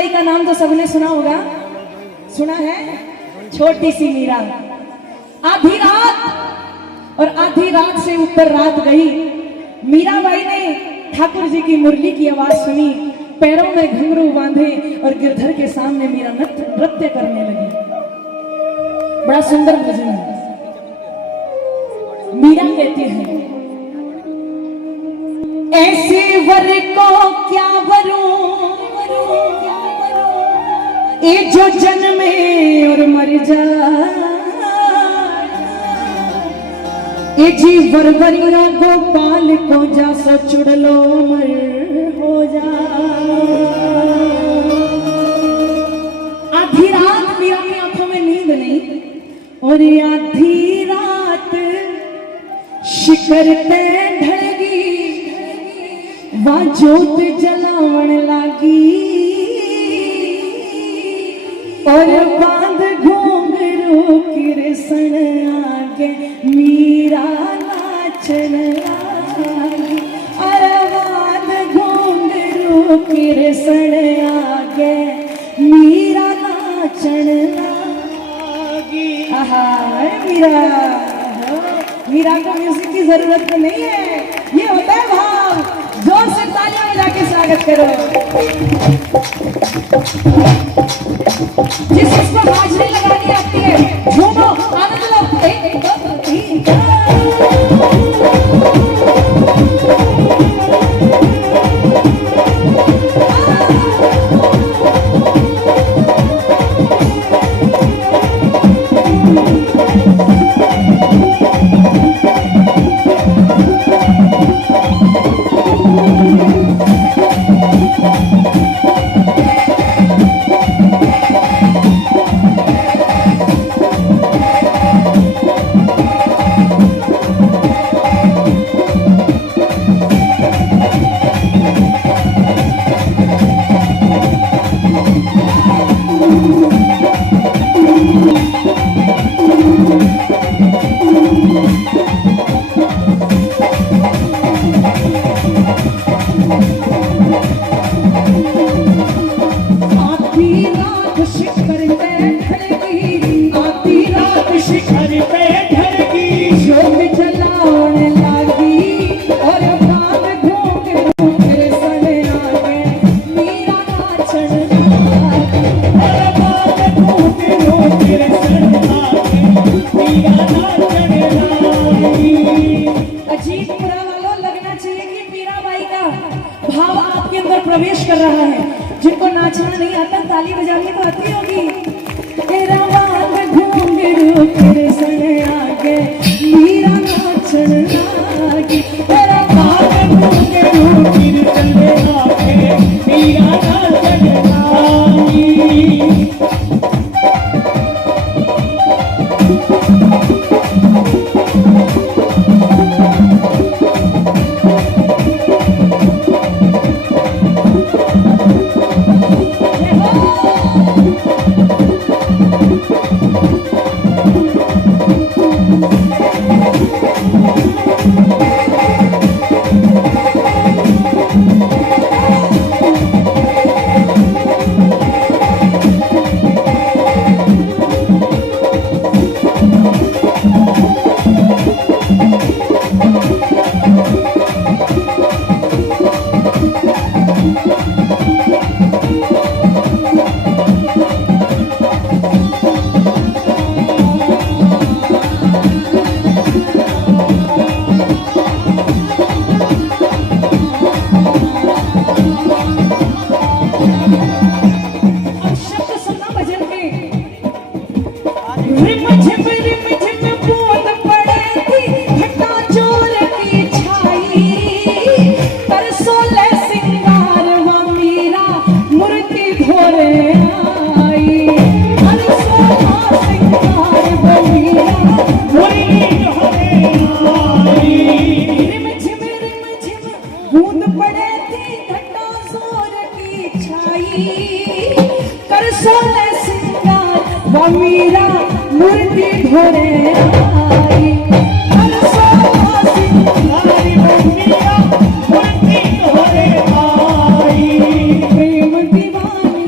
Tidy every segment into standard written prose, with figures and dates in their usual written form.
By का नाम तो सबने सुना होगा, सुना है? छोटी सी मीरा। आधी रात और आधी रात से ऊपर रात गई, मीराबाई ने ठाकुर जी की मुरली की आवाज सुनी, पैरों में घुंघरू बांधे और गिरधर के सामने मीरा नृत्य करने लगी। बड़ा सुंदर भजन है। मीरा कहती है, ऐसे वर को क्या वरूं, ये जो जन्मे और मर जा, ये जी वरवरिया गोपाल को जा सो चुड़लो मर हो जा। आधी रात मीरा की आंखों में नींद नहीं, और आधी रात शिखर पे ढलगी, वह जोत जलावन लागी, और बांध घूंघरू कृष्ण आगे मीरा नाचन लागी, और बांध घूंघरू कृष्ण आगे मीरा नाचन लागी। आहा, मीरा, मीरा को म्यूजिक की जरूरत नहीं है, ये होता है भाव। जोर से तालियां बजा के स्वागत करो। जिसको हाजिरी लगानी आती है, झूमो, आनंद लो। एक दो तीन प्रवेश कर रहा है। जिनको नाचना नहीं आता, ताली बजानी तो आती होगी। तेरा बाल घूंघरू कृष्ण आगे मीरा नाचन लागी, तेरा बाल घूंघरू कृष्ण आगे मीरा नाचन लागी। मीरा मूर्ति धोरे आई, प्रेम दीवानी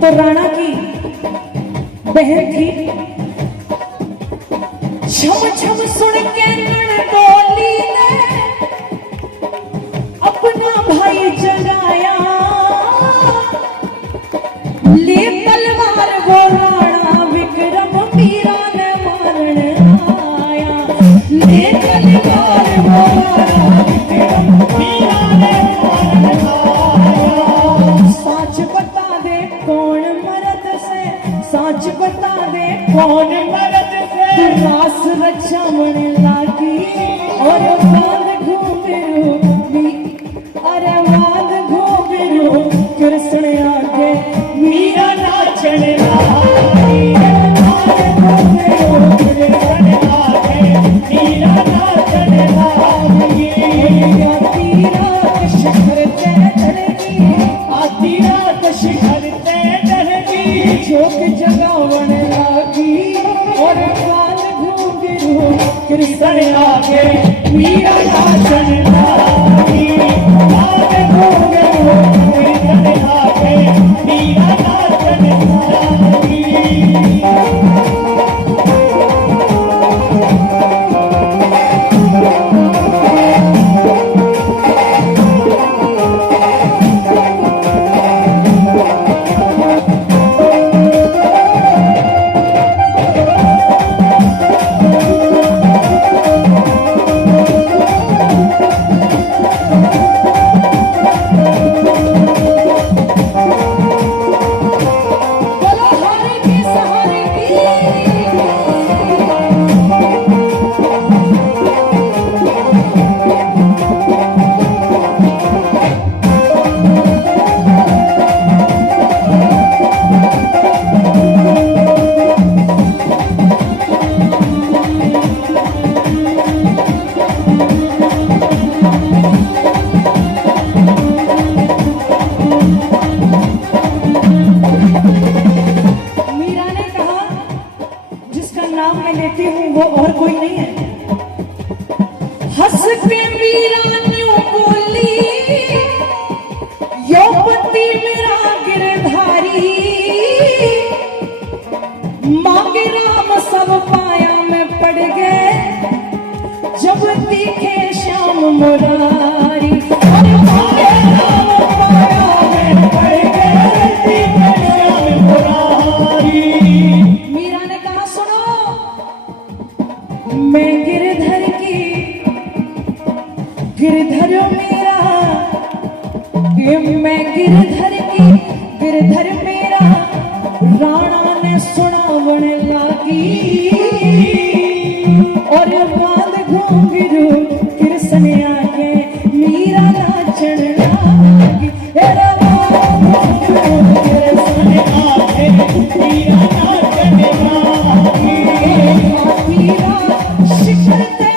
तो राणा की बहन थी, छम छम सुन के ननदोली ने अपना भाई जगाया, ले तलवार वो राणा विक्रम मीरा ने मारने आया, ले तलवार वो राणा विक्रम मीरा ने मारने आया। साच बता दे कौन मर्द से, साच बता दे कौन मर्द से रास रचावन लागी, और बांध घूमरू अरे बांध घूमरू कृष्ण आगे मीरा नाचन लागी, बांध घूमरू कृष्ण आगे मीरा नाचन लागी। आधी रात शिखर ते चढ़गी, आधी रात शिखर ते चढ़गी, जोक जगावन लागी, और बांध घूमरू कृष्ण आगे मीरा नाचन लागी। वो और कोई नहीं है। हंस के मीरा न्यू बोली, यौवती मेरा गिरधारी, मांगे राम सब पाया में पड़ गए, जब दिखे श्याम मुरारी। अरे मांगे राम पाया में पड़ गए, दिखे श्याम मुरारी। मीरा ने कहा सुनो, मैं गिरधर की, गिरधर मेरा, ये मैं गिरधर की, गिरधर मेरा, राणा ने सुनावन लागी, और बाल घूंघरू कृष्ण आके मीरा नाचन लागी। शिखर ते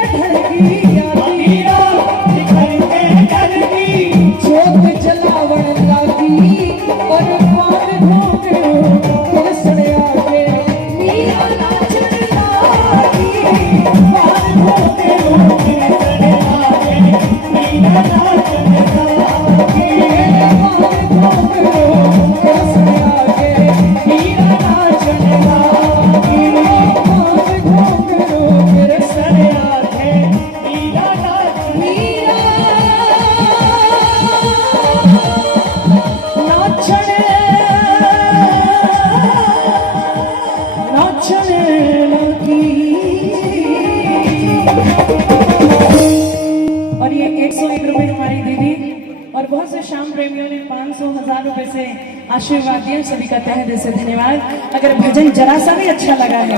ढलगी, जोत जलावन लागी, और बाल घूंघरू कृष्ण आके मीरा नाचन लागी। बाल घूंघरू कृष्ण आके मीरा नाचन लागी। बाल घूंघरू कृष्ण आके मीरा नाचन लागी। बाल घूंघरू कृष्ण आके मीरा नाचन, मीरा नाचन, नाचन लगी। और ये 101 रुपए हमारी दीदी और बहुत से श्याम प्रेमियों ने 500-1000 रुपए से आशीर्वाद दिया। सभी का तहे दिल से धन्यवाद। अगर भजन जरा सा भी अच्छा लगा है